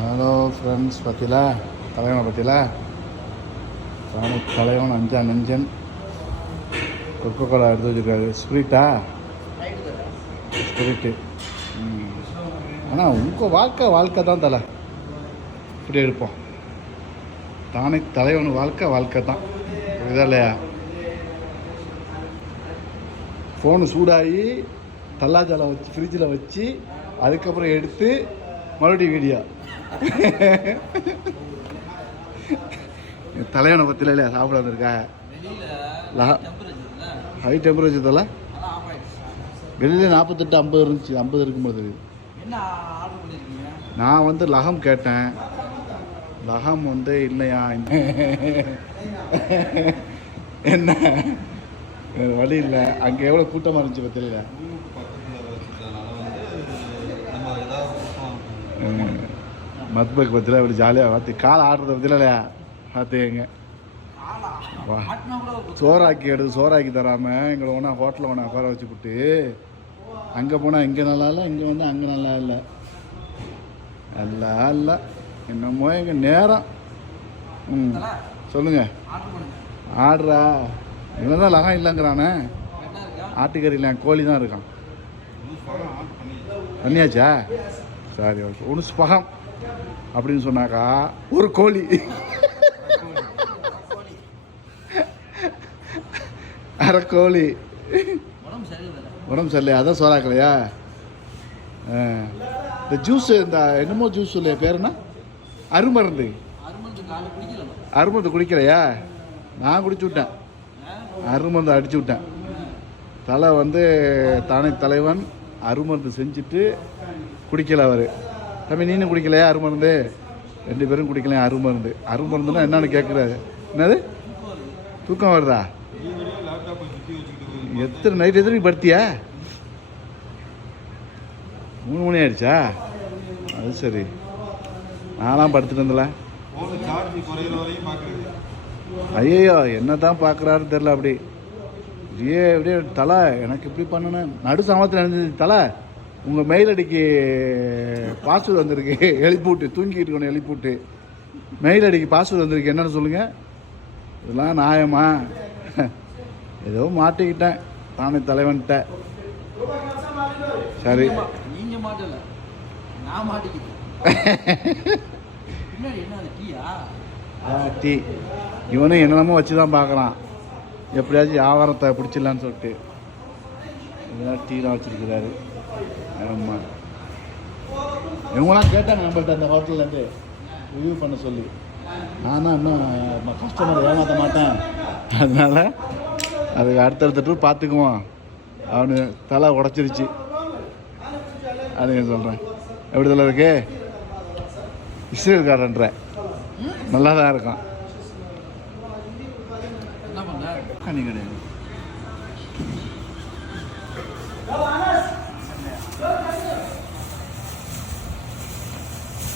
Hello friends பத்திலா தலைவனை பத்திலா ராணி தலைவன் அஞ்சா நெஞ்சன். கொக்கோ கோலா எடுத்து வச்சுருக்காரு. ஸ்பிரிட்டா ஸ்பிரிட்டு ஆனால் உங்கள் வாழ்க்கை வாழ்க்கை தான் தலை. இப்படி இருப்போம். தானே தலைவன் வாழ்க்கை வாழ்க்கை தான். இதா இல்லையா? ஃபோனு சூடாகி தல்லாஜால வச்சு ஃப்ரிட்ஜில் வச்சு அதுக்கப்புறம் எடுத்து மறுபடியும் வீடியோ தலைவனை பற்றில இல்லையா? சாப்பிட வந்திருக்கா ஹை டெம்பரேச்சர் தலை? வெளியில் நாற்பத்தெட்டு ஐம்பது இருந்துச்சு. ஐம்பது இருக்கும்போது நான் வந்து லகம் கேட்டேன். லகம் வந்து இல்லையா? என்ன? வேற வழி இல்லை. அங்கே எவ்வளோ கூட்டமாக இருந்துச்சு பத்தில மத்பக் பத்தில அப்படி ஜாலியாக பார்த்து காலை ஆடுறத பத்தில இல்லையா? பார்த்துங்க சோறாக்கி எடுத்து சோறாக்கி தராமல் எங்களை ஒன்றா ஹோட்டலில் ஒன்றா உட்கார வச்சு விட்டு அங்கே போனால் இங்கே நல்லா இல்லை இங்கே வந்து அங்கே நல்லா இல்லை. நல்லா இல்லை. என்னமோ எங்கள் நேரம். ம். சொல்லுங்கள் ஆடுறா. இவன் தான் லகம் இல்லைங்கிறானே. ஆட்டுக்கறி இல்லை கோழி தான் இருக்கான். பண்ணியாச்சா? சரி ஓகே ஒன்று ஸ்பகம் அப்படின்னு சொன்னாக்கா ஒரு கோழி. அரை கோழி. உடம்பு சரியில்லை சரியில்லையா அதான் சோறாக்கலையா? ஆ. இந்த ஜூஸ் இந்த என்னமோ ஜூஸ் இல்லையா பேர் என்ன? அருமருந்து. அருமருந்து குடிக்கலையா? நான் குடிச்சு விட்டேன். அருமருந்து அடிச்சு விட்டேன். தலை வந்து தானே தலைவன் அருமருந்து செஞ்சுட்டு குடிக்கல அவர். தம்பி நீனும் குடிக்கலையா? அருமருந்து ரெண்டு பேரும் குடிக்கலையா? அருமருந்து அருமருந்துன்னா என்னன்னு கேட்குறாரு என்னது? தூக்கம் வருதா? எத்தனை நைட் எத்தனை படுத்தியா? மூணு மணி ஆயிடுச்சா? அது சரி. நானாம் படுத்துட்டு இருந்தல ஐயோ என்ன தான் பார்க்குறாருன்னு தெரில அப்படி. ஏ அப்படியே தலை எனக்கு இப்படி பண்ணணும். நடு சமத்தில் இருந்தது தலை. உங்கள் மெயில் அடிக்கு பாஸ்வேர்டு வந்திருக்கு. எழுப்பிவிட்டு தூங்கிட்டு இருக்கணும் எழுப்பிவிட்டு. மெயில் அடிக்கு பாஸ்வேர்டு வந்திருக்கு. என்னன்னு சொல்லுங்கள் இதெல்லாம் நியாயமா? ஏதோ மாட்டிக்கிட்டேன். தானே தலைவன்கிட்ட சரி. நீங்க மாட்டல. நான் மாட்டிக்கிட்டேன். டீ. இவனும் என்னென்னமோ வச்சு தான் பார்க்குறான். எப்படியாச்சும் வியாபாரத்தை பிடிச்சிடலான்னு சொல்லிட்டு. இதெல்லாம் டீ தான் வச்சுருக்கிறாரு. ஆமாம் இவங்களாம் கேட்டாங்க நம்மள்ட்ட அந்த ஹோட்டல்லேருந்து ரிவ்யூ பண்ண சொல்லி. நானும் இன்னும் கஸ்டமர் ஏமாற்ற மாட்டேன். அதனால் அதுக்கு அடுத்தடுத்த டூர் பார்த்துக்குவோம். அவனு தலை உடச்சிருச்சு. அதுங்க சொல்கிறேன் எப்படி தலை இருக்கு? இஸ்ரேல்காரன்ற நல்லா தான் இருக்கும். என்ன பண்ண?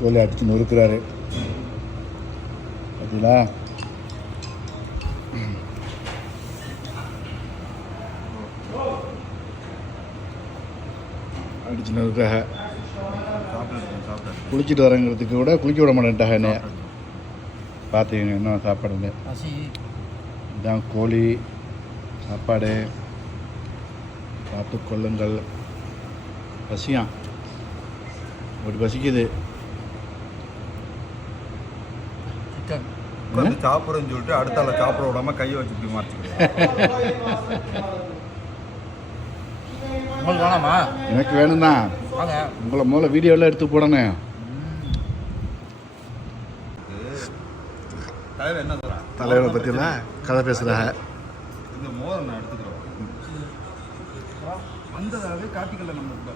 கோலி அடித்து நொறுக்கிறாரு பார்த்தீங்களா அடிச்சு நொறுக்காக குளிச்சுட்டு வரங்கிறதுக்கு கூட குளிக்க விட மாட்டேன்ட்டாக என்னைய. பார்த்துக்கங்க என்ன சாப்பாடு இதான் கோழி சாப்பாடு. பார்த்து கொள்ளுங்கள். பசியா? ஒரு பசிக்குது. சிக்கன். உட்காந்து சாப்பிட்றேன்னு சொல்லிட்டு அடுத்த ஆளை சாப்பிட விடாம கையை வச்சு இப்படி மறைச்சிக்கிறேன் உங்களுக்கு வேணாமா? எனக்கு வேணும்னா. வாங்க. உங்களை முதல்ல வீடியோவில் எடுத்து போடணும் தலைவர் பற்றிலாம் கதை பேசுகிறாங்க இந்த மோரை நான் எடுத்துக்கிறேன். வந்ததாவே காட்டிக்கல நம்ம கூட.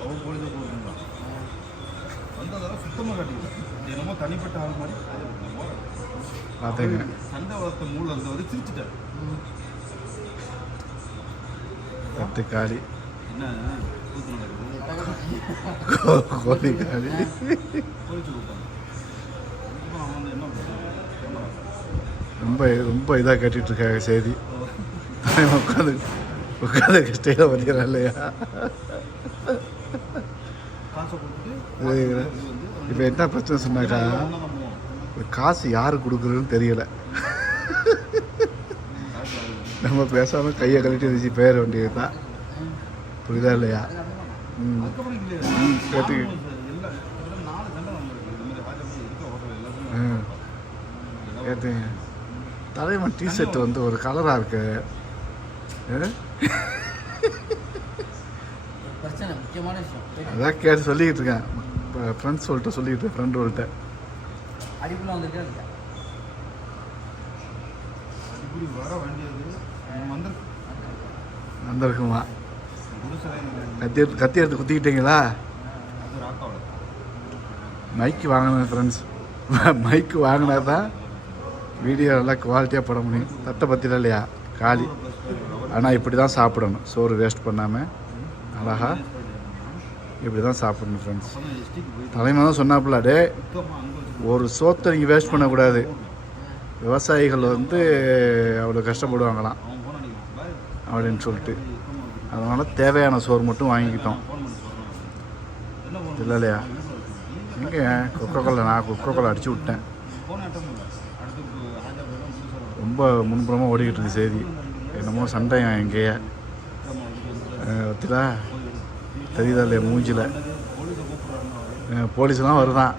அவன் பொழுது போடுறான் வந்ததெல்லாம் சுத்தமாக கட்டிக்கல. என்னமோ தனிப்பட்ட ஆள் மாதிரி பார்த்துங்க சண்டை வளர்த்த மூல இருந்தவர் சிரிச்சிட்டார். பத்து காளி என்ன கோழி பண்ணுறான் ரொம்ப ரொம்ப இதாக கட்டிட்டு இருக்காங்க செய்தி உட்காந்து உட்காந்து ஸ்டைல பண்ணிக்கிறான் இல்லையா? இப்போ என்ன பிரச்சனை சொன்னாக்கா காசு யாரு கொடுக்குறதுன்னு தெரியல. நம்ம பேசாமல் கையை கழட்டி வச்சு பேர வேண்டியது தான் புரியுதா இல்லையா? ம். கேட்டு ம். கேட்டுங்க. தலைவன் டிஷர்ட் வந்து ஒரு கலராக இருக்கு. அதான் கேட்டு சொல்லிக்கிட்டு இருக்கேன். இப்போ ஃப்ரெண்ட்ஸ் சொல்லிட்டு சொல்லிக்கிட்டு ஃப்ரெண்ட் சொல்லிட்டு அடிப்புல வந்துட்டே இருக்கேன். இப்படி வர வேண்டியது வந்து வந்திருக்குமா? கத்தி எடுத்து கத்தி எடுத்து குத்திக்கிட்டீங்களா? மைக்கு வாங்கணும் ஃப்ரெண்ட்ஸ் மைக்கு வாங்கினா தான் வீடியோ நல்லா குவாலிட்டியாக போட முடியும். தட்டை பற்றில இல்லையா? காலி. ஆனால் இப்படி தான் சாப்பிடணும். சோறு வேஸ்ட் பண்ணாமல் அழகா. இப்படி தான் சாப்பிடணும் ஃப்ரெண்ட்ஸ் தலைமை தான் சொன்னாப்புல டே ஒரு சோத்தை நீங்கள் வேஸ்ட் பண்ணக்கூடாது. விவசாயிகள் வந்து அவ்வளோ கஷ்டப்படுவாங்களாம் அப்படின்னு சொல்லிட்டு. அதனால் தேவையான சோறு மட்டும் வாங்கிக்கிட்டோம். இல்லை இல்லையா? எங்கே? கொக்கோ நான் கொக்கோ அடித்து அடிச்சு விட்டேன். ரொம்ப முன்புறமாக ஓடிக்கிட்டு இருக்கு செய்தி. என்னமோ சண்டையா எங்கேயே. ஒத்திலா தெரியுதா இல்லையா மூஞ்சில் போலீஸ்லாம் வருதான்.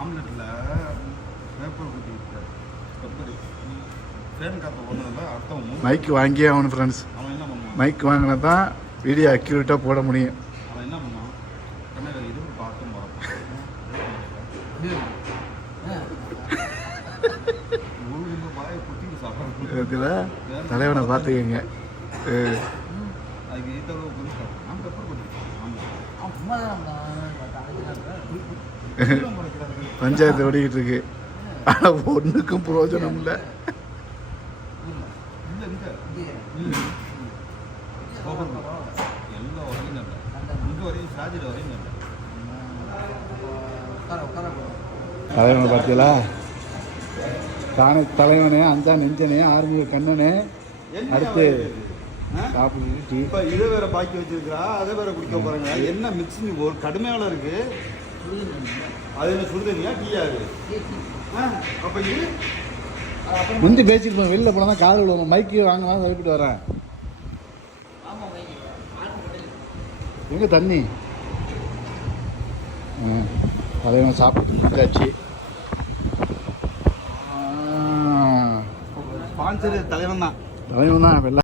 ஆம்லெட்டில் பேப்பர் பெப்பர். மைக் வாங்கியே ஃப்ரெண்ட்ஸ் அவன் பண்ணுவான்? மைக் வாங்கினா தான் வீடியோ அக்யூரேட்டாக போட முடியும் அவன் என்ன பண்ணான் கண்ணை இது பார்த்து போகிறான் ஊருக்கு வாயை குத்தி சாப்பிட்றான் இதில் தலைவனை பார்த்துக்கங்க அஹ், அதுக்கு ஈத்தளவு புதுசு நான் பெப்பர் போட்டுருக்கேன் ஆமாம் அவன் சும்மா தான் இருந்தான் பட் இதில் தலைவனை பார்த்துக்கங்க. பஞ்சாயத்து ஓடிக்கிட்டு இருக்கு. ஆனால் ஒன்றுக்கும் பிரயோஜனம் இல்லை. தலைவனை பார்த்தீங்களா தானே தலைவனே அந்த நெஞ்சனே ஆர்மி கண்ணனே. அடுத்து சாப்பிட்டு டீ இப்ப இதை வேற பாக்கி வச்சிருக்கா அதை வேற குடிக்க போறாங்க. என்ன மிக்சிங் ஒரு கடுமையான இருக்கு? அது என்ன சுடுதண்ணியா டீயா ஆ, அப்ப இது முந்தி பேசிட்டு போன வெளில போனால் தான் காது விழுவோம் மைக்கு வாங்கலாம் சொல்லிட்டு வரேன் எங்கே தண்ணி? தலைவன் சாப்பிட்டு முடிச்சாச்சு. தலைவன் தான் தலைவன் தான் வெள்ளை